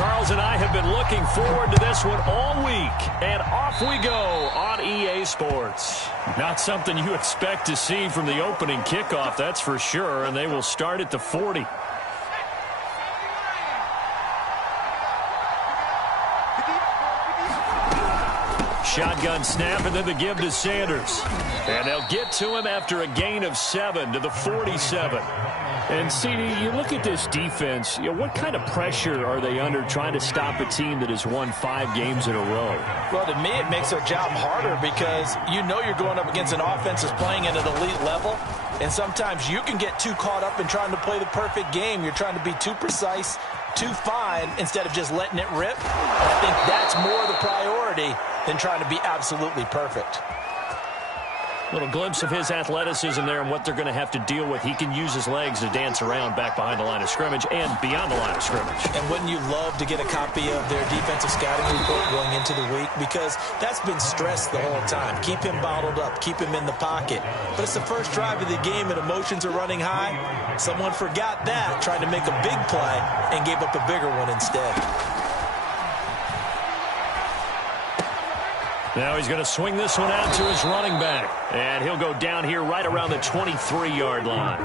Charles and I have been looking forward to this one all week, and off we go on EA Sports. Not something you expect to see from the opening kickoff, that's for sure, and they will start at the 40. Shotgun snap, and then the give to Sanders. And they'll get to him after a gain of 7 to the 47. And, CD, you look at this defense, what kind of pressure are they under trying to stop a team that has won 5 games in a row? Well, to me, it makes their job harder because you know you're going up against an offense that's playing at an elite level. And sometimes you can get too caught up in trying to play the perfect game. You're trying to be too precise, too fine, instead of just letting it rip. And I think that's more the priority than trying to be absolutely perfect. Little glimpse of his athleticism there and what they're going to have to deal with. He can use his legs to dance around back behind the line of scrimmage and beyond the line of scrimmage. And wouldn't you love to get a copy of their defensive scouting report going into the week? Because that's been stressed the whole time. Keep him bottled up. Keep him in the pocket. But it's the first drive of the game and emotions are running high. Someone forgot that, tried to make a big play, and gave up a bigger one instead. Now he's going to swing this one out to his running back. And he'll go down here right around the 23-yard line.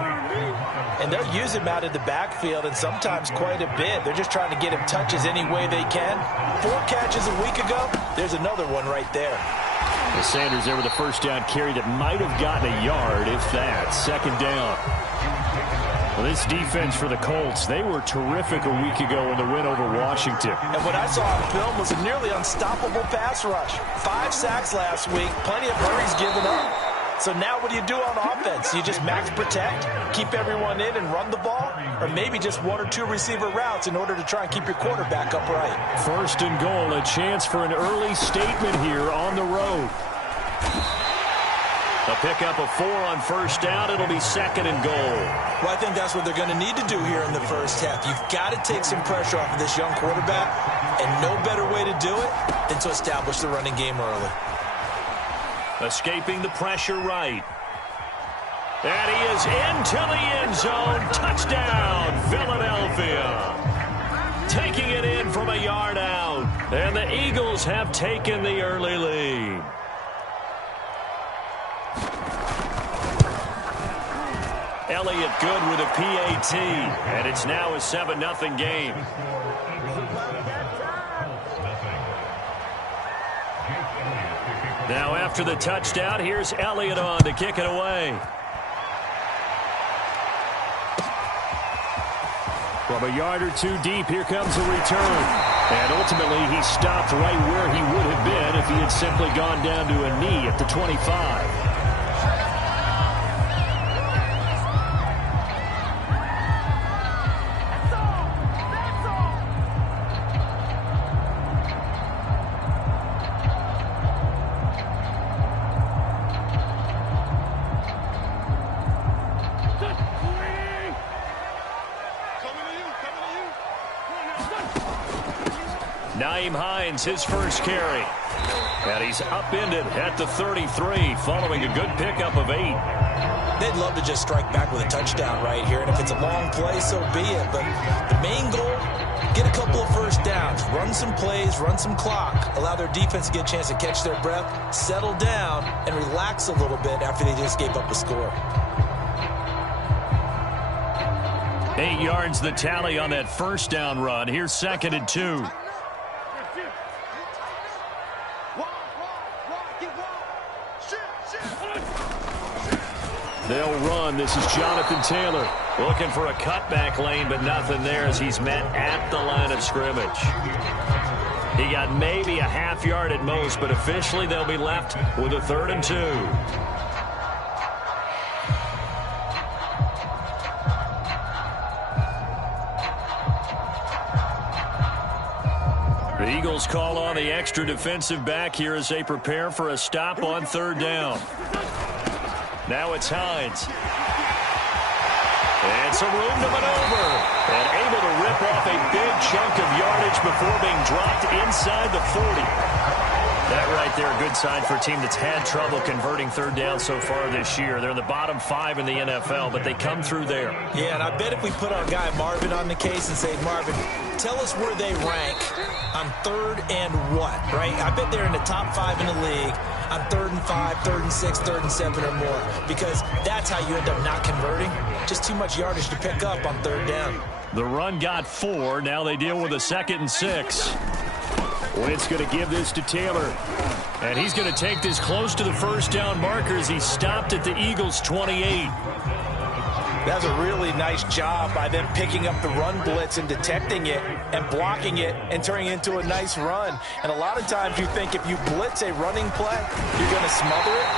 And they'll use him out in the backfield, and sometimes quite a bit. They're just trying to get him touches any way they can. 4 catches a week ago. There's another one right there. And Sanders there with a first down carry that might have gotten a yard, if that. Second down. Well, this defense for the Colts, they were terrific a week ago in the win over Washington. And what I saw on film was a nearly unstoppable pass rush. 5 sacks last week, plenty of hurries given up. So now what do you do on offense? You just max protect, keep everyone in and run the ball? Or maybe just 1 or 2 receiver routes in order to try and keep your quarterback upright? First and goal, a chance for an early statement here on the road. A pickup of 4 on first down. It'll be second and goal. Well, I think that's what they're going to need to do here in the first half. You've got to take some pressure off of this young quarterback, and no better way to do it than to establish the running game early. Escaping the pressure right. And he is into the end zone. Touchdown, Philadelphia. Taking it in from a yard out. And the Eagles have taken the early lead. Elliott good with a PAT, and it's now a 7-0 game. Now after the touchdown, here's Elliott on to kick it away. From a yard or 2 deep, here comes the return. And ultimately, he stopped right where he would have been if he had simply gone down to a knee at the 25. His first carry. And he's upended at the 33 following a good pickup of 8. They'd love to just strike back with a touchdown right here, and if it's a long play, so be it. But the main goal, get a couple of first downs, run some plays, run some clock, allow their defense to get a chance to catch their breath, settle down, and relax a little bit after they just gave up a score. 8 yards the tally on that first down run. Here's second and 2. They'll run. This is Jonathan Taylor looking for a cutback lane, but nothing there as he's met at the line of scrimmage. He got maybe a half yard at most, but officially they'll be left with a 3rd and 2. The Eagles call on the extra defensive back here as they prepare for a stop on 3rd down. Now it's Hines. And some room to maneuver. And able to rip off a big chunk of yardage before being dropped inside the 40. That right there, a good sign for a team that's had trouble converting 3rd down so far this year. They're in the bottom 5 in the NFL, but they come through there. Yeah, and I bet if we put our guy Marvin on the case and say, Marvin, Tell us where they rank on 3rd and what, right? I bet they're in the top 5 in the league on 3rd and 5, 3rd and 6, 3rd and 7 or more, because that's how you end up not converting. Just too much yardage to pick up on 3rd down. The run got 4. Now they deal with a 2nd and 6. Wentz going to give this to Taylor. And he's going to take this close to the first down markers. He stopped at the Eagles' 28. That's a really nice job by them picking up the run blitz and detecting it and blocking it and turning it into a nice run. And a lot of times you think if you blitz a running play, you're going to smother it.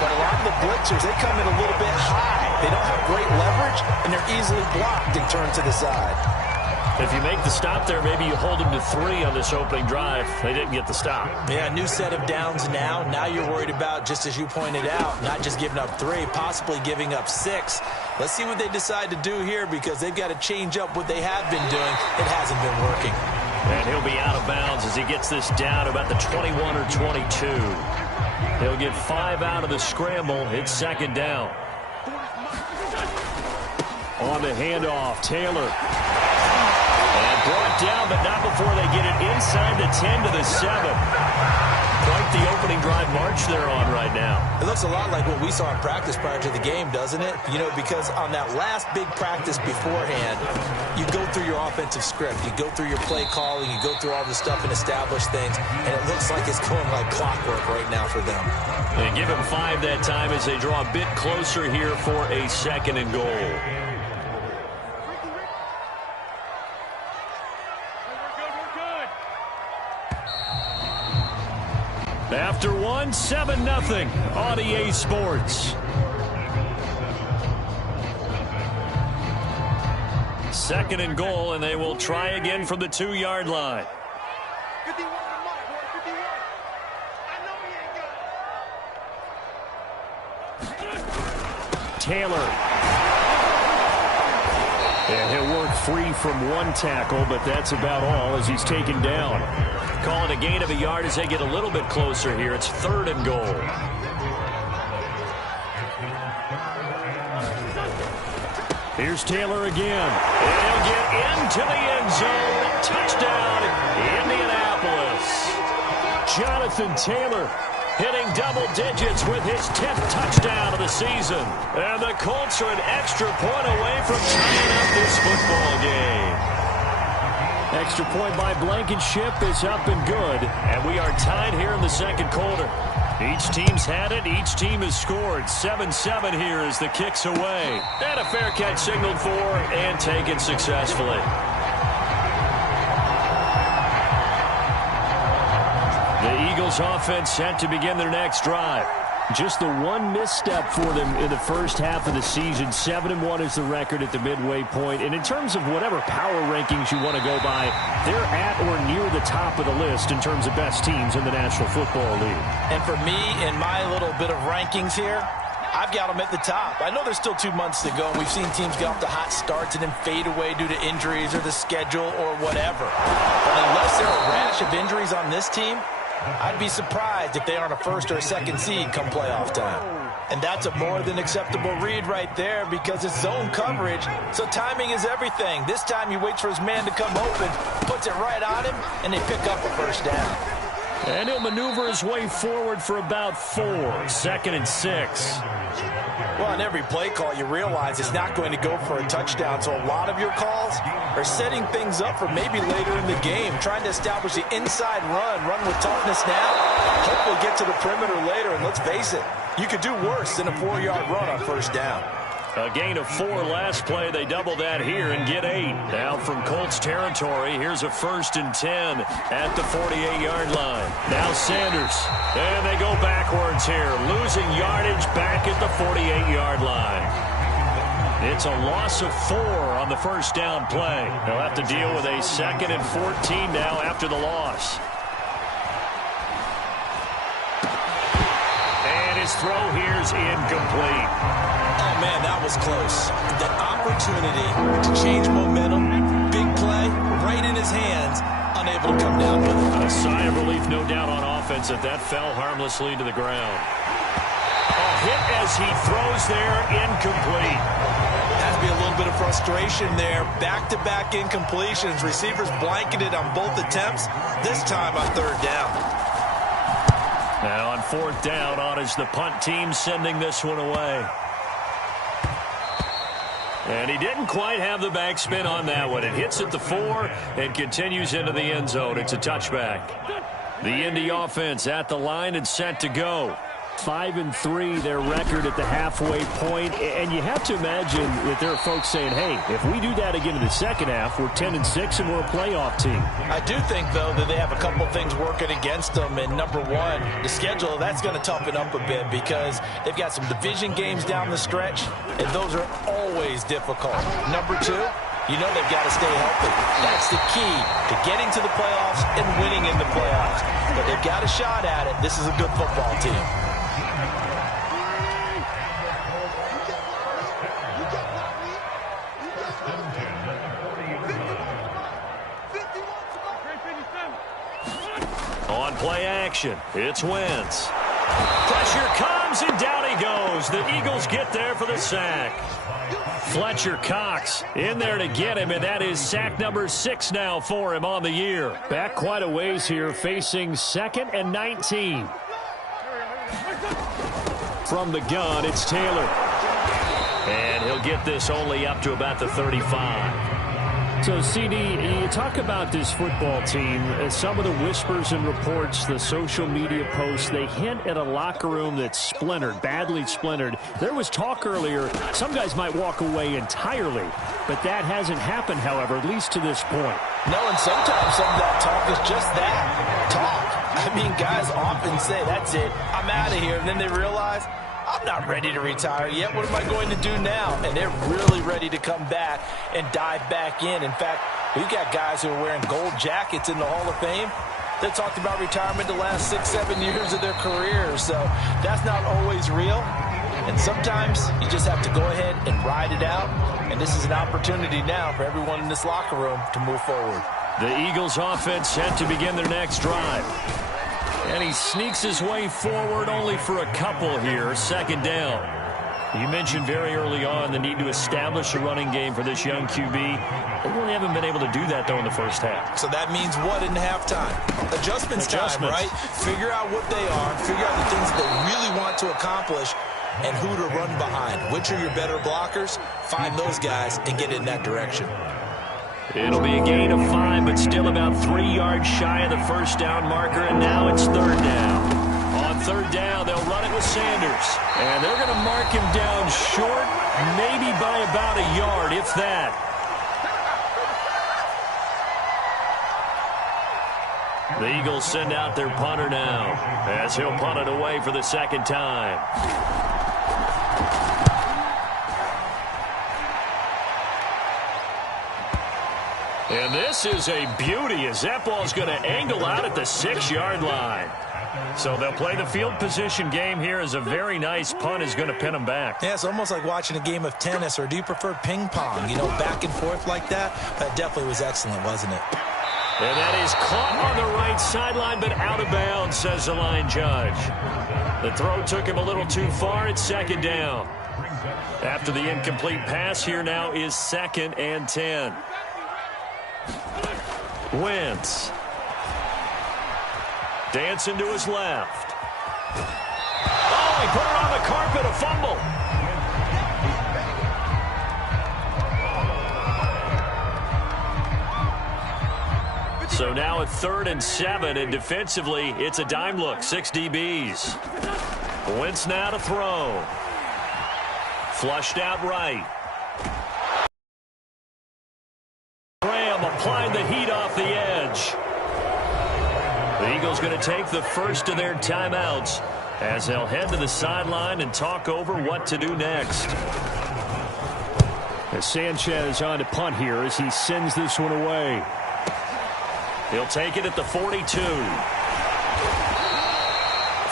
But a lot of the blitzers, they come in a little bit high. They don't have great leverage, and they're easily blocked and turned to the side. If you make the stop there, maybe you hold them to 3 on this opening drive. They didn't get the stop. Yeah, new set of downs now. Now you're worried about, just as you pointed out, not just giving up 3, possibly giving up 6. Let's see what they decide to do here, because they've got to change up what they have been doing. It hasn't been working. And he'll be out of bounds as he gets this down about the 21 or 22. He'll get 5 out of the scramble. It's 2nd down. On the handoff, Taylor. And brought down, but not before they get it inside the 10 to the 7. Quite the opening drive march they're on right now. It looks a lot like what we saw in practice prior to the game, doesn't it? You know, because on that last big practice beforehand, you go through your offensive script. You go through your play calling. You go through all the stuff and establish things. And it looks like it's going like clockwork right now for them. And give him 5 that time as they draw a bit closer here for a 2nd and goal. After 1, 7-0 on EA Sports. 2nd and goal, and they will try again from the 2-yard line. Taylor. And he'll work free from 1 tackle, but that's about all as he's taken down. Calling a gain of a yard as they get a little bit closer here. It's 3rd and goal. Here's Taylor again. And he'll get into the end zone. Touchdown, Indianapolis. Jonathan Taylor hitting double digits with his 10th touchdown of the season. And the Colts are an extra point away from tying up this football game. Extra point by Blankenship is up and good. And we are tied here in the 2nd quarter. Each team's had it. Each team has scored. 7-7 here as the kick's away. And a fair catch signaled for and taken successfully. The Eagles offense set to begin their next drive. Just the one misstep for them in the first half of the season. 7-1 is the record at the midway point. And in terms of whatever power rankings you want to go by, they're at or near the top of the list in terms of best teams in the National Football League. And for me, in my little bit of rankings here, I've got them at the top. I know there's still 2 months to go, and we've seen teams get off to hot starts and then fade away due to injuries or the schedule or whatever. But unless there are a rash of injuries on this team, I'd be surprised if they aren't a 1st or a 2nd seed come playoff time. And that's a more than acceptable read right there because it's zone coverage, so timing is everything. This time he waits for his man to come open, puts it right on him, and they pick up a 1st down. And he'll maneuver his way forward for about 4. 2nd and 6. Well, on every play call, you realize it's not going to go for a touchdown. So a lot of your calls are setting things up for maybe later in the game, trying to establish the inside run with toughness now, hopefully get to the perimeter later. And let's face it, you could do worse than a 4-yard run on 1st down. A gain of 4 last play. They double that here and get 8. Now from Colts territory, here's a 1st and 10 at the 48-yard line. Now Sanders. And they go backwards here, losing yardage back at the 48-yard line. It's a loss of 4 on the 1st down play. They'll have to deal with a 2nd and 14 now after the loss. And his throw here's incomplete. Oh, man, that was close. The opportunity to change momentum, big play, right in his hands, unable to come down with it. A sigh of relief, no doubt, on offense that fell harmlessly to the ground. A hit as he throws there, incomplete. Has to be a little little bit of frustration there. Back-to-back incompletions. Receivers blanketed on both attempts, this time on third down. Now on fourth down, on is the punt team sending this one away. And he didn't quite have the backspin on that one. It hits at the 4 and continues into the end zone. It's a touchback. The Indy offense at the line and set to go. 5-3, their record at the halfway point. And you have to imagine that there are folks saying, hey, if we do that again in the second half, we're 10-6 and we're a playoff team. I do think, though, that they have a couple things working against them. And number one, the schedule, that's going to toughen up a bit because they've got some division games down the stretch, and those are always difficult. Number two, you know they've got to stay healthy. That's the key to getting to the playoffs and winning in the playoffs. But they've got a shot at it. This is a good football team. On play action, it's Wentz. Pressure comes, and down he goes. The Eagles get there for the sack. Fletcher Cox in there to get him, and that is sack number 6 now for him on the year. Back quite a ways here, facing 2nd and 19. From the gun, it's Taylor. And he'll get this only up to about the 35. So, CD, you talk about this football team. Some of the whispers and reports, the social media posts, they hint at a locker room that's splintered, badly splintered. There was talk earlier, some guys might walk away entirely, but that hasn't happened, however, at least to this point. No, and sometimes some of that talk is just that, talk. I mean, guys often say, that's it, I'm out of here, and then they realize, I'm not ready to retire yet. What am I going to do now? And they're really ready to come back and dive back in. In fact, we've got guys who are wearing gold jackets in the Hall of Fame. They talked about retirement the last 6-7 years of their careers. So that's not always real. And sometimes you just have to go ahead and ride it out. And this is an opportunity now for everyone in this locker room to move forward. The Eagles offense set to begin their next drive. And he sneaks his way forward only for a couple here. Second down. You mentioned very early on the need to establish a running game for this young QB. They really haven't been able to do that, though, in the first half. So that means what in halftime? Adjustments time, right? Figure out what they are. Figure out the things that they really want to accomplish and who to run behind. Which are your better blockers? Find those guys and get in that direction. It'll be a gain of 5, but still about 3 yards shy of the first down marker, and now it's third down. On third down, they'll run it with Sanders. And they're going to mark him down short, maybe by about a yard, if that. The Eagles send out their punter now, as he'll punt it away for the second time. And this is a beauty as that ball's going to angle out at the 6-yard line. So they'll play the field position game here as a very nice punt is going to pin them back. Yeah, it's almost like watching a game of tennis, or do you prefer ping pong? You know, back and forth like that? That definitely was excellent, wasn't it? And that is caught on the right sideline, but out of bounds, says the line judge. The throw took him a little too far. It's second down. After the incomplete pass, here now is 2nd and 10. Wentz. Dancing to his left. Oh, he put it on the carpet, a fumble. So now at 3rd and 7, and defensively, it's a dime look, 6 DBs. Wentz now to throw. Flushed out right. Applied the heat off the edge. The Eagles going to take the first of their timeouts as they'll head to the sideline and talk over what to do next. As Sanchez on to punt here as he sends this one away. He'll take it at the 42.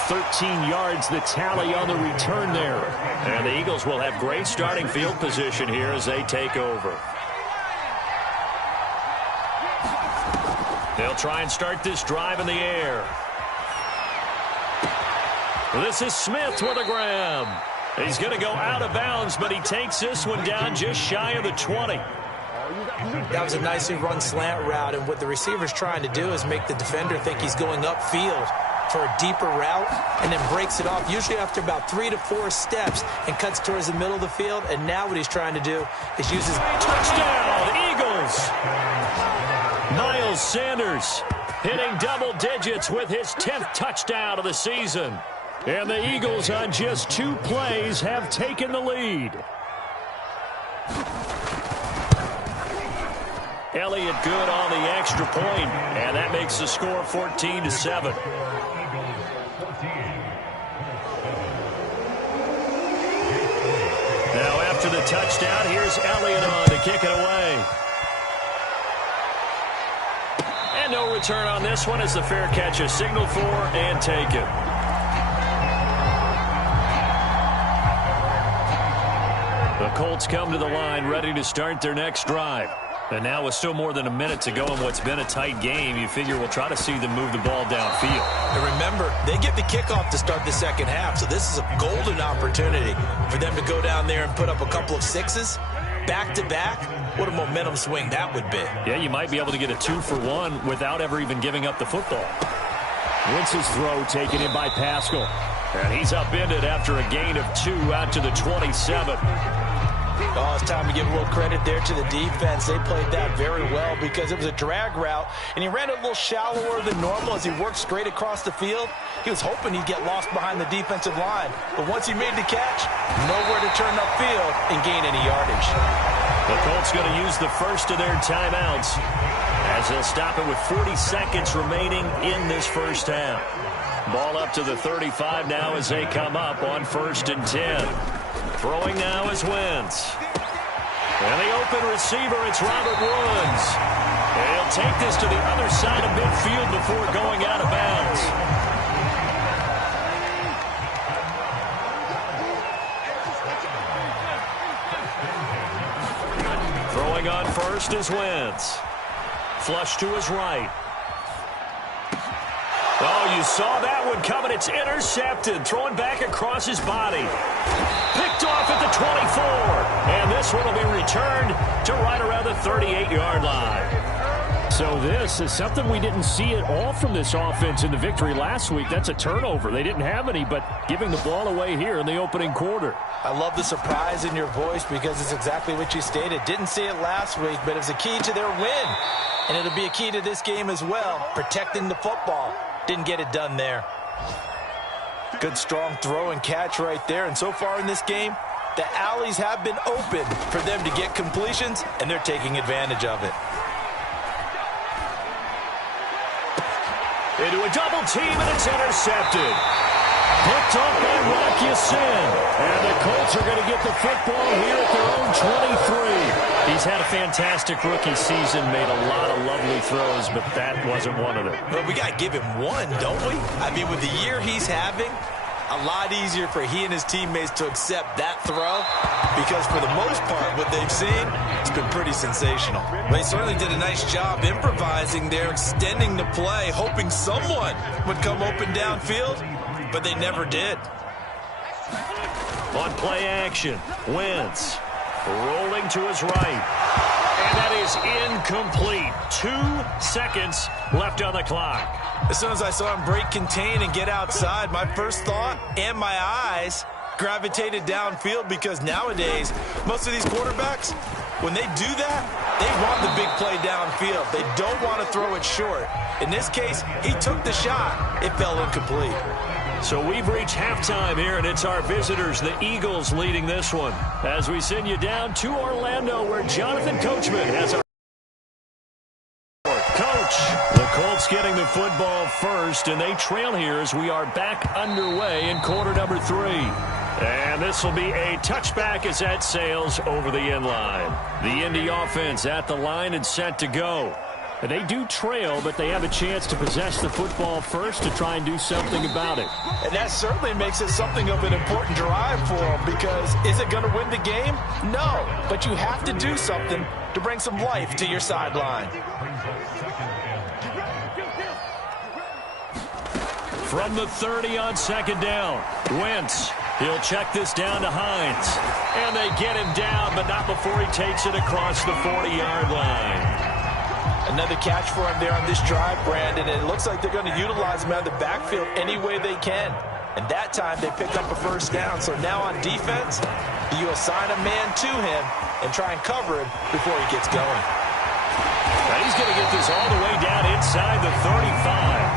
13 yards the tally on the return there. And the Eagles will have great starting field position here as they take over. They'll try and start this drive in the air. This is Smith with a grab. He's going to go out of bounds, but he takes this one down just shy of the 20. That was a nicely run slant route, and what the receiver's trying to do is make the defender think he's going upfield for a deeper route, and then breaks it off, usually after about 3 to 4 steps, and cuts towards the middle of the field. And now what he's trying to do is use his... Touchdown, Eagles! Miles Sanders hitting double digits with his 10th touchdown of the season. And the Eagles on just 2 plays have taken the lead. Elliott good on the extra point, and that makes the score 14-7. Now after the touchdown, here's Elliott on to kick it away. And no return on this one as the fair catch is signaled for and taken. The Colts come to the line ready to start their next drive. And now with still more than a minute to go in what's been a tight game, you figure we'll try to see them move the ball downfield. And remember, they get the kickoff to start the second half, so this is a golden opportunity for them to go down there and put up a couple of sixes back-to-back. What a momentum swing that would be. Yeah, you might be able to get a 2-for-1 without ever even giving up the football. Wentz's throw taken in by Pascal. And he's upended after a gain of 2 out to the 27. Oh, it's time to give a little credit there to the defense. They played that very well because it was a drag route, and he ran it a little shallower than normal as he worked straight across the field. He was hoping he'd get lost behind the defensive line, but once he made the catch, nowhere to turn upfield and gain any yardage. The Colts going to use the first of their timeouts as they'll stop it with 40 seconds remaining in this first half. Ball up to the 35 now as they come up on 1st and 10. Throwing now is Wentz. And the open receiver, it's Robert Woods. And he'll take this to the other side of midfield before going out of bounds. Throwing on first is Wentz. Flush to his right. Oh, you saw that one coming. It's intercepted. Throwing back across his body. Picked off at the 24. And this one will be returned to right around the 38-yard line. So this is something we didn't see at all from this offense in the victory last week. That's a turnover. They didn't have any, but giving the ball away here in the opening quarter. I love the surprise in your voice because it's exactly what you stated. Didn't see it last week, but it was a key to their win. And it'll be a key to this game as well, protecting the football. Didn't get it done there. Good strong throw and catch right there. And so far in this game, the alleys have been open for them to get completions, and they're taking advantage of it. Into a double team, and it's intercepted. Picked off by Rock Ya-Sin. And the Colts are going to get the football here at their own 23. He's had a fantastic rookie season, made a lot of lovely throws, but that wasn't one of them. But we got to give him one, don't we? I mean, with the year he's having, a lot easier for he and his teammates to accept that throw because for the most part, what they've seen, it's been pretty sensational. They certainly did a nice job improvising there, extending the play, hoping someone would come open downfield, but they never did. On play action, Wentz rolling to his right. And that is incomplete. 2 seconds left on the clock. As soon as I saw him break contain and get outside, my first thought and my eyes gravitated downfield because nowadays, most of these quarterbacks, when they do that, they want the big play downfield. They don't want to throw it short. In this case, he took the shot. It fell incomplete. So we've reached halftime here, and it's our visitors, the Eagles, leading this one. As we send you down to Orlando, where Jonathan Coachman has our coach. The Colts getting the football first, and they trail here as we are back underway in quarter number 3. And this will be a touchback as that sails over the end line. The Indy offense at the line and set to go. And they do trail, but they have a chance to possess the football first to try and do something about it. And that certainly makes it something of an important drive for them because is it going to win the game? No, but you have to do something to bring some life to your sideline. From the 30 on second down, Wentz He'll check this down to Hines. And they get him down, but not before he takes it across the 40-yard line. Another catch for him there on this drive, Brandon. And it looks like they're going to utilize him out of the backfield any way they can. And that time they picked up a first down. So now on defense, you assign a man to him and try and cover him before he gets going. Now he's going to get this all the way down inside the 35.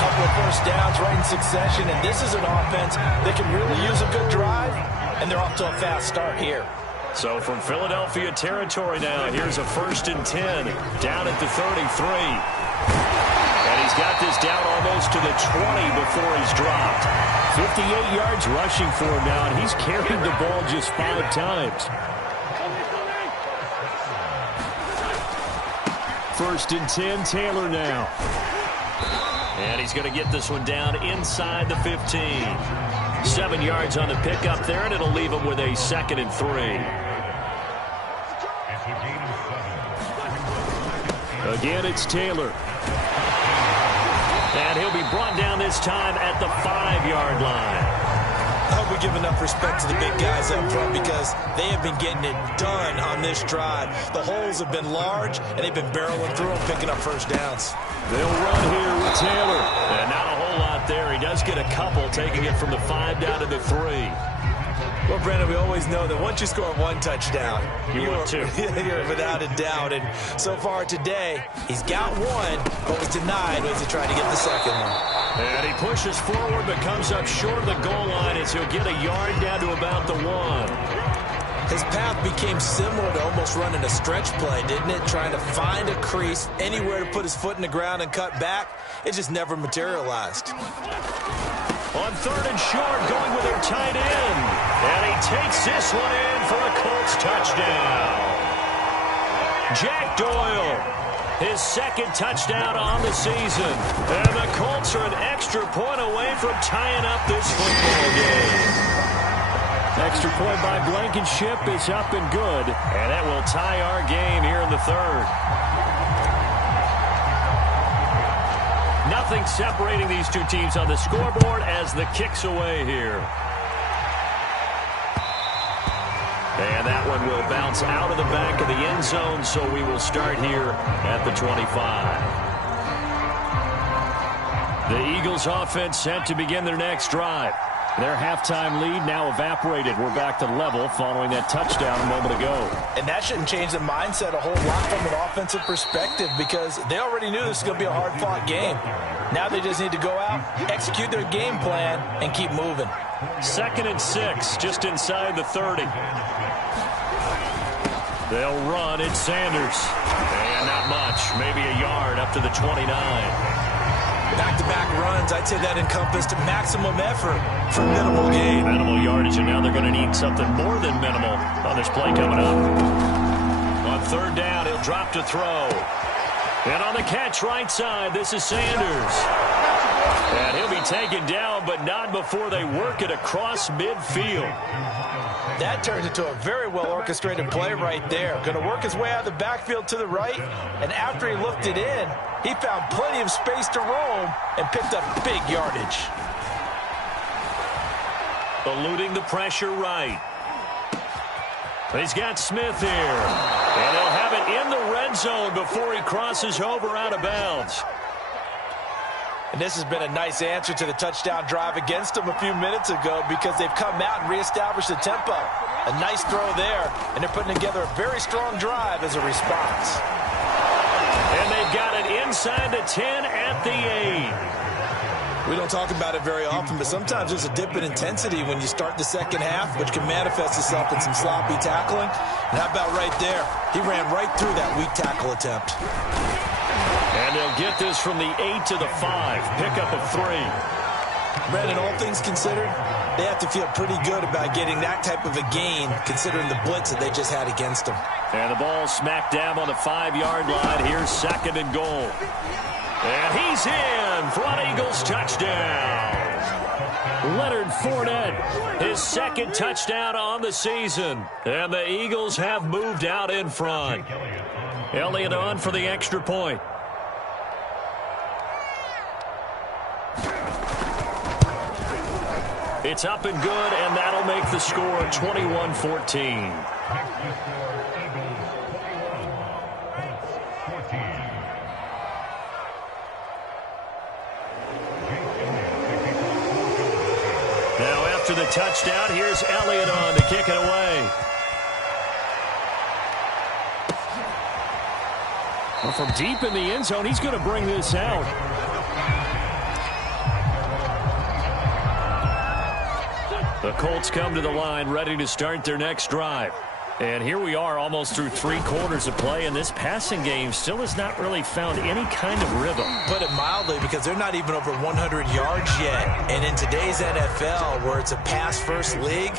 Couple of first downs right in succession, and this is an offense that can really use a good drive, and they're off to a fast start here. So from Philadelphia territory now, here's a 1st and 10 down at the 33. And he's got this down almost to the 20 before he's dropped. 58 yards rushing for him now, and he's carried the ball just 5 times. 1st and 10, Taylor now. And he's going to get this one down inside the 15. 7 yards on the pickup there, and it'll leave him with a 2nd and 3. Again, it's Taylor. And he'll be brought down this time at the 5-yard line. I hope we give enough respect to the big guys up front because they have been getting it done on this drive. The holes have been large, and they've been barreling through them, picking up first downs. They'll run here with Taylor. And not a whole lot there. He does get a couple, taking it from the 5 down to the 3. Well, Brandon, we always know that once you score 1 touchdown, you're 2. You're without a doubt. And so far today, he's got 1, but was denied as he tried to get the second one. And he pushes forward, but comes up short of the goal line as he'll get a yard down to about the 1. His path became similar to almost running a stretch play, didn't it? Trying to find a crease, anywhere to put his foot in the ground and cut back. It just never materialized. On 3rd and short, going with their tight end. And he takes this one in for a Colts touchdown. Jack Doyle, his 2nd touchdown on the season. And the Colts are an extra point away from tying up this football game. Extra point by Blankenship is up and good. And that will tie our game here in the 3rd. Nothing separating these two teams on the scoreboard as the kick's away here. And that one will bounce out of the back of the end zone, so we will start here at the 25. The Eagles offense set to begin their next drive. Their halftime lead now evaporated. We're back to level following that touchdown a moment ago. And that shouldn't change the mindset a whole lot from an offensive perspective because they already knew this was going to be a hard-fought game. Now they just need to go out, execute their game plan, and keep moving. 2nd and 6, just inside the 30. They'll run. It's Sanders. And not much, maybe a yard up to the 29. Back-to-back runs, I'd say that encompassed maximum effort for minimal gain. Minimal yardage, and now they're going to need something more than minimal on this play coming up. On 3rd down, he'll drop to throw. And on the catch right side, this is Sanders. And he'll be taken down, but not before they work it across midfield. That turns into a very well-orchestrated play right there. Going to work his way out of the backfield to the right, and after he looked it in, he found plenty of space to roam and picked up big yardage. Eluding the pressure right. He's got Smith here. And he'll have it in the red zone before he crosses over out of bounds. And this has been a nice answer to the touchdown drive against them a few minutes ago because they've come out and reestablished the tempo. A nice throw there, and they're putting together a very strong drive as a response. And they've got it inside the 10 at the 8. We don't talk about it very often, but sometimes there's a dip in intensity when you start the second half, which can manifest itself in some sloppy tackling. And how about right there? He ran right through that weak tackle attempt. And they'll get this from the 8 to the 5. Pickup of 3. Brandon, all things considered, they have to feel pretty good about getting that type of a gain, considering the blitz that they just had against them. And the ball smacked down on the 5-yard line. Here's 2nd and goal. And he's in for an Eagles touchdown. Leonard Fournette, his 2nd touchdown on the season. And the Eagles have moved out in front. Elliott on for the extra point. It's up and good, and that'll make the score 21-14. Now after the touchdown, here's Elliott on to kick it away. Well, from deep in the end zone, he's going to bring this out. The Colts come to the line ready to start their next drive. And here we are almost through 3 quarters of play, and this passing game still has not really found any kind of rhythm. Put it mildly, because they're not even over 100 yards yet. And in today's NFL, where it's a pass-first league,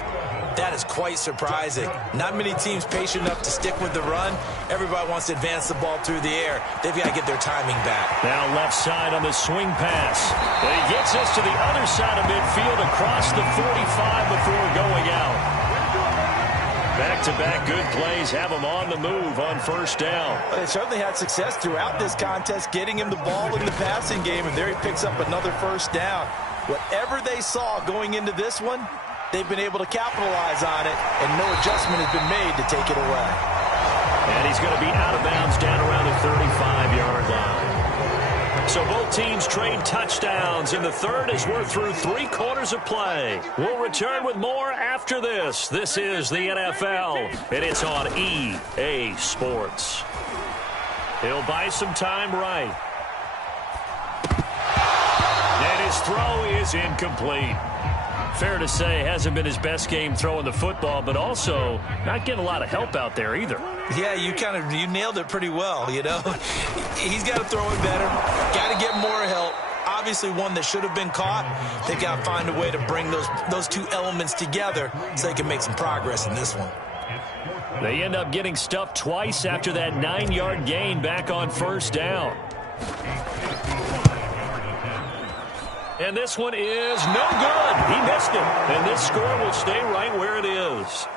that is quite surprising. Not many teams patient enough to stick with the run. Everybody wants to advance the ball through the air. They've got to get their timing back. Now left side on the swing pass. And he gets us to the other side of midfield across the 45 before going out. Back-to-back good plays have him on the move on first down. They certainly had success throughout this contest, getting him the ball in the passing game, and there he picks up another first down. Whatever they saw going into this one, they've been able to capitalize on it, and no adjustment has been made to take it away. And he's going to be out of bounds down around the 35-yard line. So both teams trade touchdowns in the third as we're through 3 quarters of play. We'll return with more after this. This is the NFL, and it's on EA Sports. He'll buy some time right. And his throw is incomplete. Fair to say, hasn't been his best game throwing the football, but also not getting a lot of help out there either. Yeah, you nailed it pretty well, you know. He's got to throw it better, got to get more help. Obviously one that should have been caught. They've got to find a way to bring those 2 elements together so they can make some progress in this one. They end up getting stuffed twice after that 9-yard gain back on first down. And this one is no good. He missed it. And this score will stay right where it is.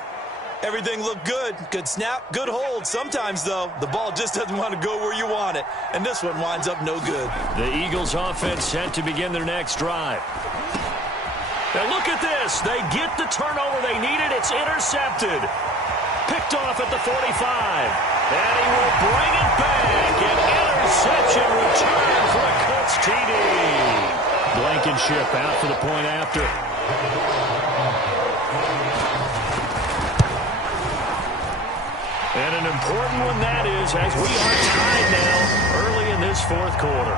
Everything looked good. Good snap, good hold. Sometimes, though, the ball just doesn't want to go where you want it. And this one winds up no good. The Eagles offense set to begin their next drive. Now look at this. They get the turnover they needed. It's intercepted. Picked off at the 45. And he will bring it back. An interception return for a Colts TD. Blankenship out for the point after. And an important one that is, as we are tied now early in this 4th quarter.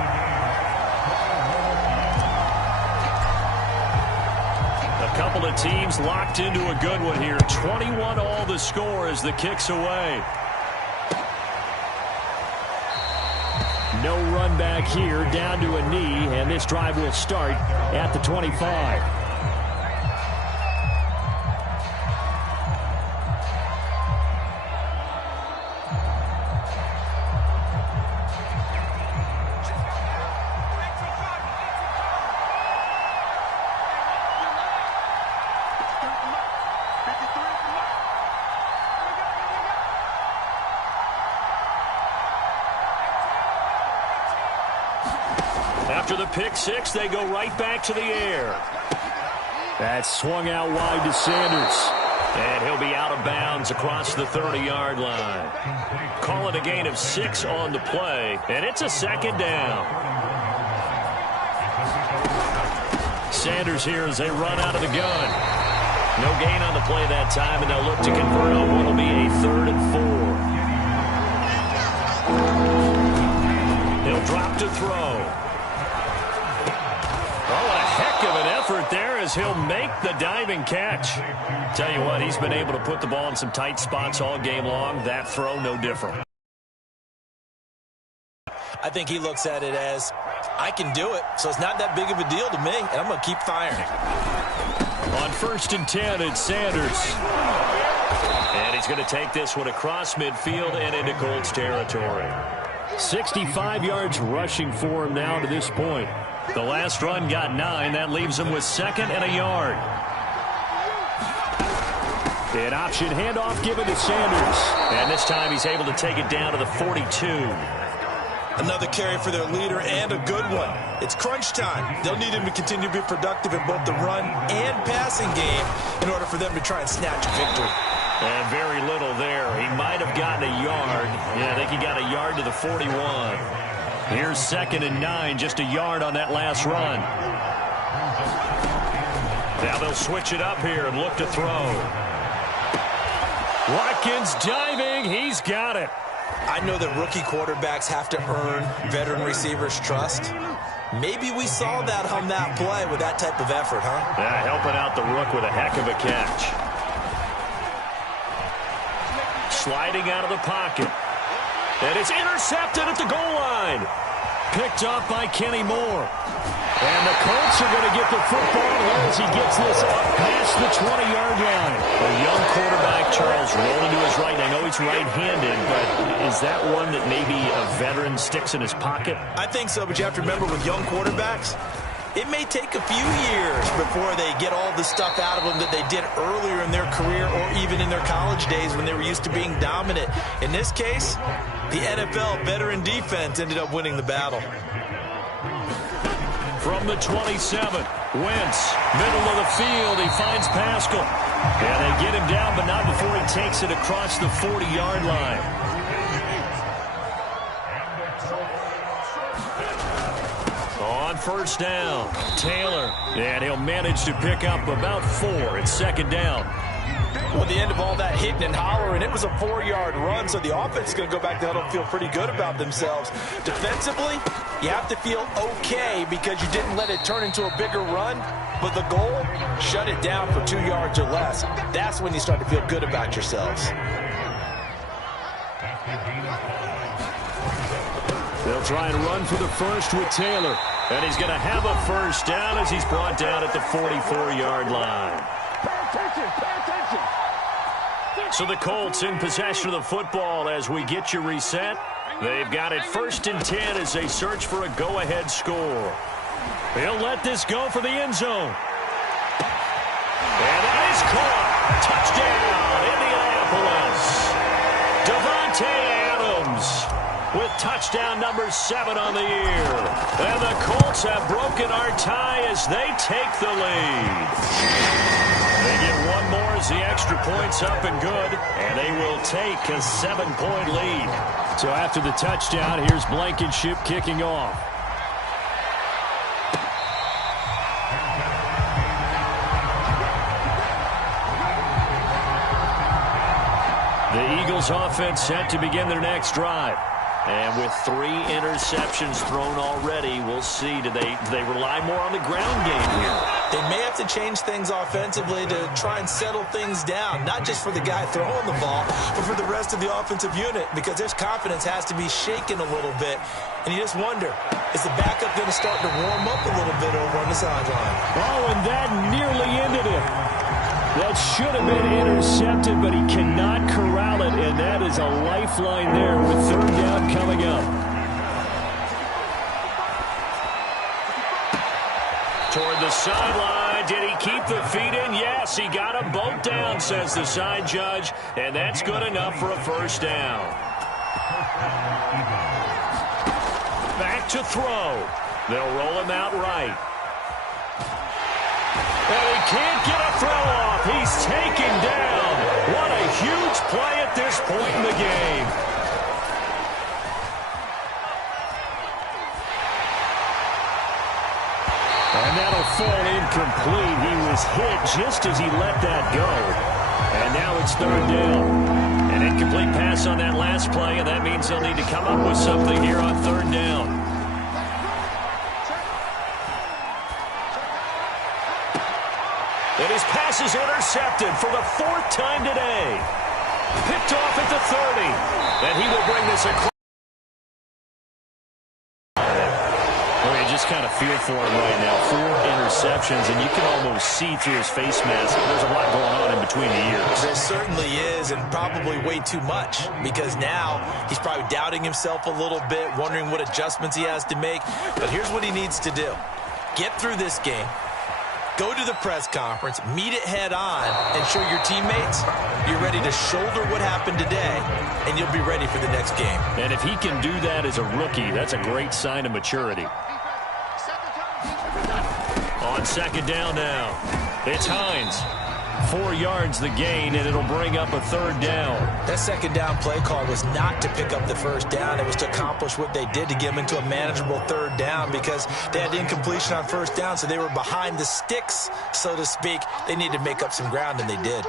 A couple of teams locked into a good one here. 21 all the score as the kick's away. No run back here, down to a knee, and this drive will start at the 25. After the pick six, they go right back to the air. That's swung out wide to Sanders. And he'll be out of bounds across the 30-yard line. Call it a gain of 6 on the play, and it's a 2nd down. Sanders here as they run out of the gun. No gain on the play that time, and they'll look to convert on what will be a 3rd and 4. He'll drop to throw. Oh, what a heck of an effort there as he'll make the diving catch. Tell you what, he's been able to put the ball in some tight spots all game long. That throw, no different. I think he looks at it as, I can do it, so it's not that big of a deal to me, and I'm going to keep firing. On 1st and 10, it's Sanders. And he's going to take this one across midfield and into Colts territory. 65 yards rushing for him now to this point. The last run got 9. That leaves him with 2nd and a yard. An option handoff given to Sanders. And this time he's able to take it down to the 42. Another carry for their leader and a good one. It's crunch time. They'll need him to continue to be productive in both the run and passing game in order for them to try and snatch a victory. And very little there. He might have gotten a yard. Yeah, I think he got a yard to the 41. Here's 2nd and 9, just a yard on that last run. Now they'll switch it up here and look to throw. Watkins diving. He's got it. I know that rookie quarterbacks have to earn veteran receivers' trust. Maybe we saw that on that play with that type of effort, huh? Yeah, helping out the rook with a heck of a catch. Sliding out of the pocket. And it's intercepted at the goal line. Picked off by Kenny Moore. And the Colts are going to get the football as he gets this up past the 20-yard line. A young quarterback, Charles, rolling to his right. I know he's right-handed, but is that one that maybe a veteran sticks in his pocket? I think so, but you have to remember with young quarterbacks, it may take a few years before they get all the stuff out of them that they did earlier in their career or even in their college days when they were used to being dominant. In this case, the NFL veteran defense ended up winning the battle. From the 27, Wentz, middle of the field, he finds Pascal. And they get him down, but not before he takes it across the 40-yard line. On first down, Taylor. And he'll manage to pick up about 4. It's 2nd down. Well, the end of all that hitting and hollering, it was a 4-yard run, so the offense is going to go back to huddle and feel pretty good about themselves. Defensively, you have to feel okay because you didn't let it turn into a bigger run, but the goal, shut it down for 2 yards or less. That's when you start to feel good about yourselves. They'll try and run for the first with Taylor, and he's going to have a first down as he's brought down at the 44-yard line. So the Colts in possession of the football as we get you reset. They've got it 1st and 10 as they search for a go-ahead score. He'll let this go for the end zone. And that is caught. Touchdown, Indianapolis. Davante Adams with touchdown number 7 on the year. And the Colts have broken our tie as they take the lead. They get one more as the extra point's up and good, and they will take a 7-point lead. So after the touchdown, here's Blankenship kicking off. The Eagles offense set to begin their next drive. And with 3 interceptions thrown already, we'll see. Do they rely more on the ground game here? They may have to change things offensively to try and settle things down, not just for the guy throwing the ball, but for the rest of the offensive unit, because their confidence has to be shaken a little bit. And you just wonder, is the backup going to start to warm up a little bit over on the sideline? Oh, and that nearly ended it. That should have been intercepted, but he cannot corral it, and that is a lifeline there with 3rd down coming up. Toward the sideline, did he keep the feet in? Yes, he got them both down, says the side judge, and that's good enough for a first down. Back to throw. They'll roll him out right. And he can't get a throw off. He's taken down. What a huge play at this point in the game. And that'll fall incomplete. He was hit just as he let that go. And now it's 3rd down. An incomplete pass on that last play, and that means they'll need to come up with something here on 3rd down. And his pass is intercepted for the 4th time today. Picked off at the 30. And he will bring this across. I just kind of feel for him right now. 4 interceptions, and you can almost see through his face mask. There's a lot going on in between the ears. There certainly is, and probably way too much, because now he's probably doubting himself a little bit, wondering what adjustments he has to make. But here's what he needs to do. Get through this game. Go to the press conference, meet it head on, and show your teammates you're ready to shoulder what happened today, and you'll be ready for the next game. And if he can do that as a rookie, that's a great sign of maturity. On second down now, it's Hines. 4 yards the gain, and it'll bring up a third down. That second down play call was not to pick up the first down. It was to accomplish what they did to get them into a manageable third down because they had incompletion on first down, so they were behind the sticks, so to speak. They needed to make up some ground, and they did.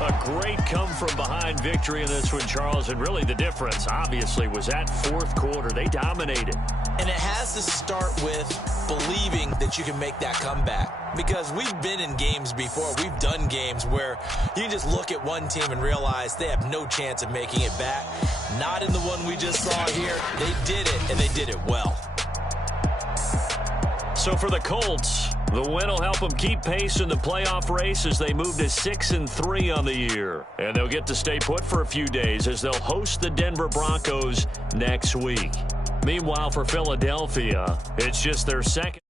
A great come-from-behind victory in this one, Charles, and really the difference, obviously, was that fourth quarter. They dominated. And it has to start with believing that you can make that comeback. Because we've been in games before. We've done games where you just look at one team and realize they have no chance of making it back. Not in the one we just saw here. They did it, and they did it well. So for the Colts, the win will help them keep pace in the playoff race as they move to 6-3 on the year. And they'll get to stay put for a few days as they'll host the Denver Broncos next week. Meanwhile, for Philadelphia, it's just their second.